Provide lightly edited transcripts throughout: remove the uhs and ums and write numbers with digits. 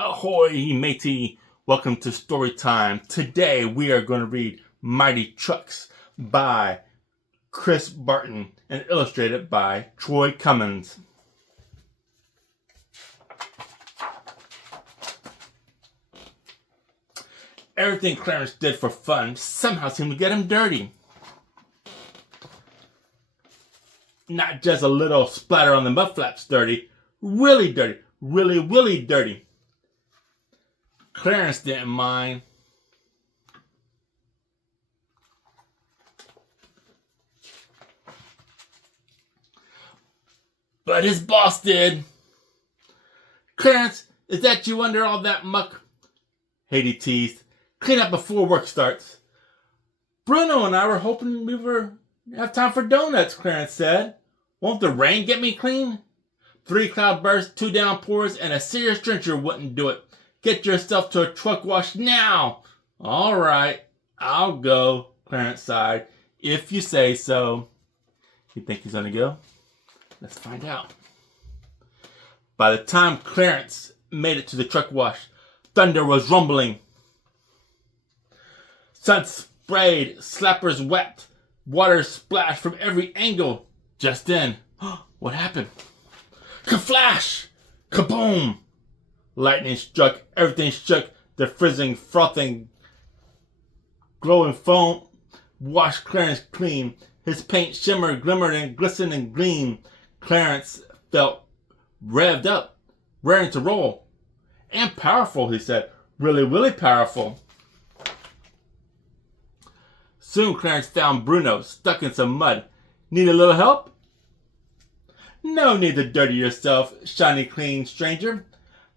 Ahoy, matey! Welcome to story time. Today we are going to read Mighty Trucks by Chris Barton and illustrated by Troy Cummins. Everything Clarence did for fun somehow seemed to get him dirty. Not just a little splatter on the mud flaps dirty, really dirty, really dirty. Clarence didn't mind. But his boss did. Clarence, is that you under all that muck? Haiti teased. Clean up before work starts. Bruno and I were hoping we have time for donuts, Clarence said. Won't the rain get me clean? 3 cloudbursts, 2 downpours, and a serious drencher wouldn't do it. Get yourself to a truck wash now. All right, I'll go, Clarence sighed. If you say so. You think he's gonna go? Let's find out. By the time Clarence made it to the truck wash, thunder was rumbling. Sun sprayed, slappers wept, water splashed from every angle. Just then, what happened? Ka-flash! Kaboom! Lightning struck, everything shook, the frizzing, frothing, glowing foam washed Clarence clean. His paint shimmered, glimmered, and glistened and gleamed. Clarence felt revved up, raring to roll. And powerful, he said. Really powerful. Soon Clarence found Bruno stuck in some mud. Need a little help? No need to dirty yourself, shiny clean stranger,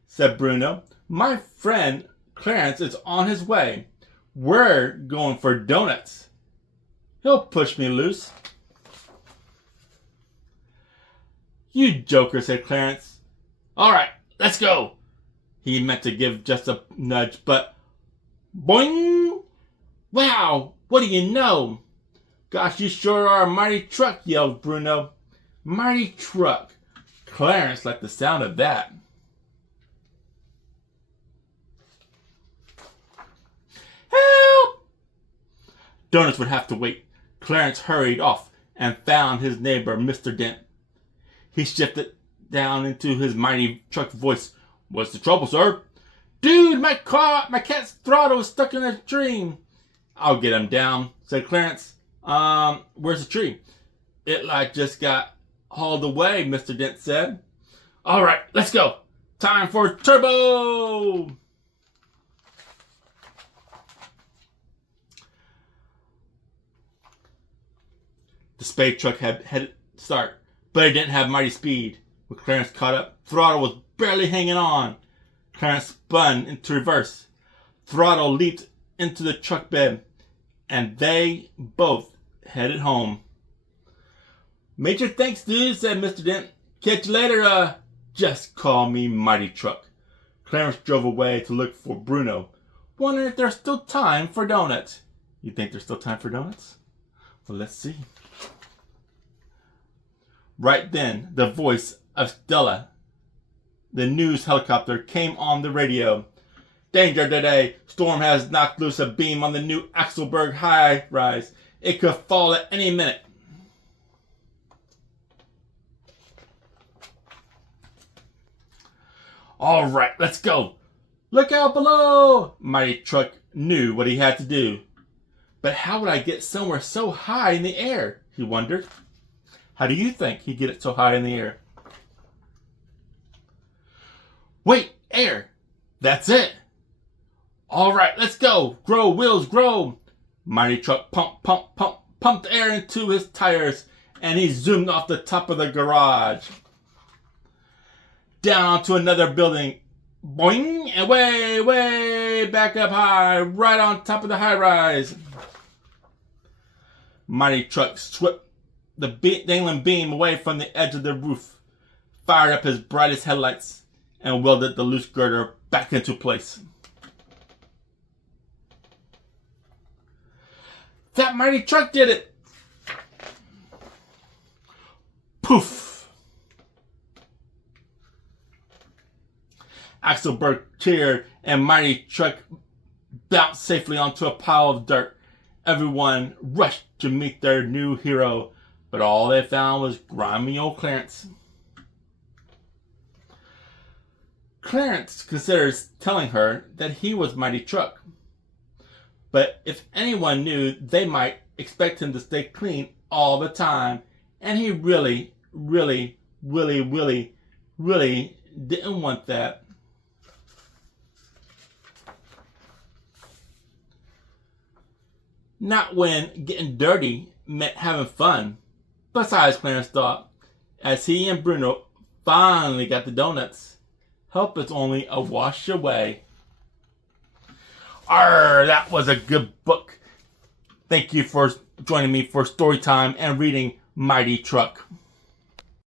said Bruno. My friend Clarence is on his way. We're going for donuts. He'll push me loose. You joker, said Clarence. All right, let's go. He meant to give just a nudge, but boing! Wow, what do you know? Gosh, you sure are a mighty truck, yelled Bruno. Mighty truck. Clarence liked the sound of that. Help! Donuts would have to wait. Clarence hurried off and found his neighbor, Mr. Dent. He shifted down into his mighty truck voice. What's the trouble, sir? Dude, my cat's throttle is stuck in a tree. I'll get him down, said Clarence. Where's the tree? It just got hauled away, Mr. Dent said. All right, let's go. Time for turbo! The spade truck had start, but it didn't have mighty speed. When Clarence caught up, throttle was barely hanging on. Clarence spun into reverse. Throttle leaped into the truck bed, and they both headed home. Major thanks, dude, said Mr. Dent. Catch you later, just call me Mighty Truck. Clarence drove away to look for Bruno, wondering if there's still time for donuts. You think there's still time for donuts? Well, let's see. Right then, the voice of Stella, the news helicopter, came on the radio. Danger today. Storm has knocked loose a beam on the new Axelberg high rise. It could fall at any minute. All right, let's go. Look out below. Mighty Truck knew what he had to do. But how would I get somewhere so high in the air? He wondered. How do you think he'd get it so high in the air? Wait, air. That's it. All right, let's go. Grow, wheels, grow. Mighty Truck pumped air into his tires, and he zoomed off the top of the garage. Down to another building. Boing, and way back up high, right on top of the high rise. Mighty Truck swept the dangling beam away from the edge of the roof, fired up his brightest headlights, and welded the loose girder back into place. That Mighty Truck did it! Poof! Axelberg cheered, and Mighty Truck bounced safely onto a pile of dirt. Everyone rushed to meet their new hero, but all they found was grimy old Clarence. Clarence considers telling her that he was Mighty Truck, but if anyone knew, they might expect him to stay clean all the time, and he really didn't want that. Not when getting dirty meant having fun. Besides, Clarence thought, as he and Bruno finally got the donuts, help is only a wash away. That was a good book. Thank you for joining me for story time and reading Mighty Truck.